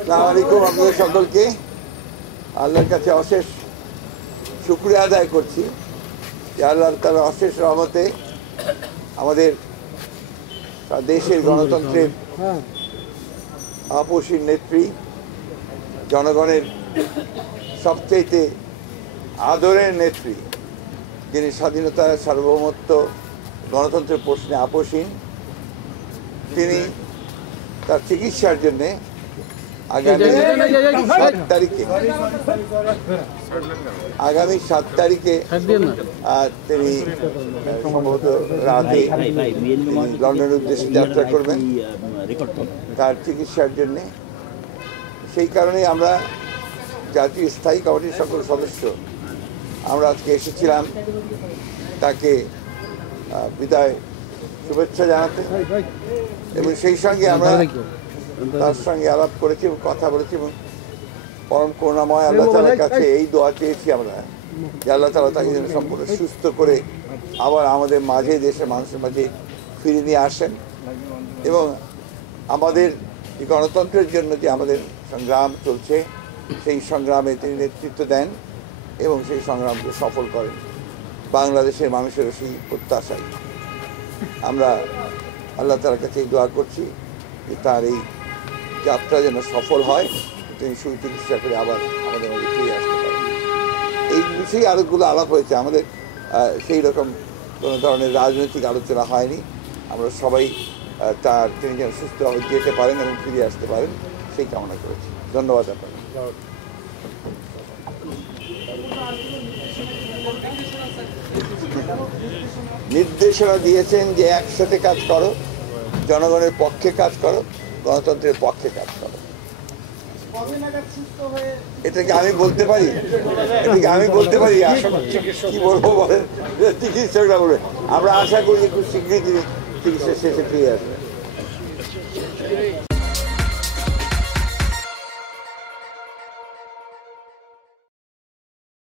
আসসালামু আলাইকুম আপনাদের সকলকে আল্লাহর কাছে অশেষ শুকরিয়া আদায় করছি যে আল্লাহর তাআলার অশেষ রহমতে আমাদের দেশের গণতন্ত্রের আপসীর নেত্রী, জনগণের সবচেয়ে আদরের নেত্রী, যিনি স্বাধীনতা, সার্বভৌমত্ব, গণতন্ত্রের প্রশ্নে আপসীন, তিনি তার চিকিৎসার জন্যে আগামী 7 তারিখে তিনি সম্ভবত রাতে লন্ডনের উদ্দেশ্যে যাত্রা করবেন তার চিকিৎসার জন্যে। সেই কারণে আমরা জাতীয় স্থায়ী কমিটির সকল সদস্য আমরা আজকে এসেছিলাম তাকে বিদায় শুভেচ্ছা জানাতে, এবং সেই সঙ্গে আমরা তার সঙ্গে আলাপ করেছি এবং কথা বলেছি এবং পরম করুণাময় আল্লাহ তাআলার কাছে এই দোয়া চেয়েছি আমরা যে আল্লাহ তাআলা তাকে যেন সম্পূর্ণ সুস্থ করে আবার আমাদের মাঝে, দেশের মানুষের মাঝে ফিরিয়ে নিয়ে আসেন, এবং আমাদের এই গণতন্ত্রের জন্য যে আমাদের সংগ্রাম চলছে সেই সংগ্রামে তিনি নেতৃত্ব দেন এবং সেই সংগ্রামকে সফল করেন। বাংলাদেশের মানুষেরও সেই প্রত্যাশায় আমরা আল্লাহ তাআলার কাছে দোয়া করছি যে তার এই যাত্রা যেন সফল হয়, তিনি সুচিকিৎসা করে আবার আমাদের মধ্যে ফিরে আসতে পারেন। এই বিষয়ে আরোগুলো আলাপ হয়েছে, আমাদের সেই রকম কোনো ধরনের রাজনৈতিক আলোচনা হয়নি। আমরা সবাই তিনি যেন সুস্থভাবে যেতে পারেন এবং ফিরে আসতে পারেন সেই কামনা করেছি। ধন্যবাদ আপনাকে। নির্দেশনা দিয়েছেন যে একসাথে কাজ করো, জনগণের পক্ষে কাজ করো, গণতন্ত্রের পক্ষে কাজ করো। এটাকে আমি বলতে পারি, কি বলবো বলেন, চিকিৎসকরা বলবে। আমরা আশা করি খুব শীঘ্রই তিনি চিকিৎসা শেষে ফিরে আসবেন।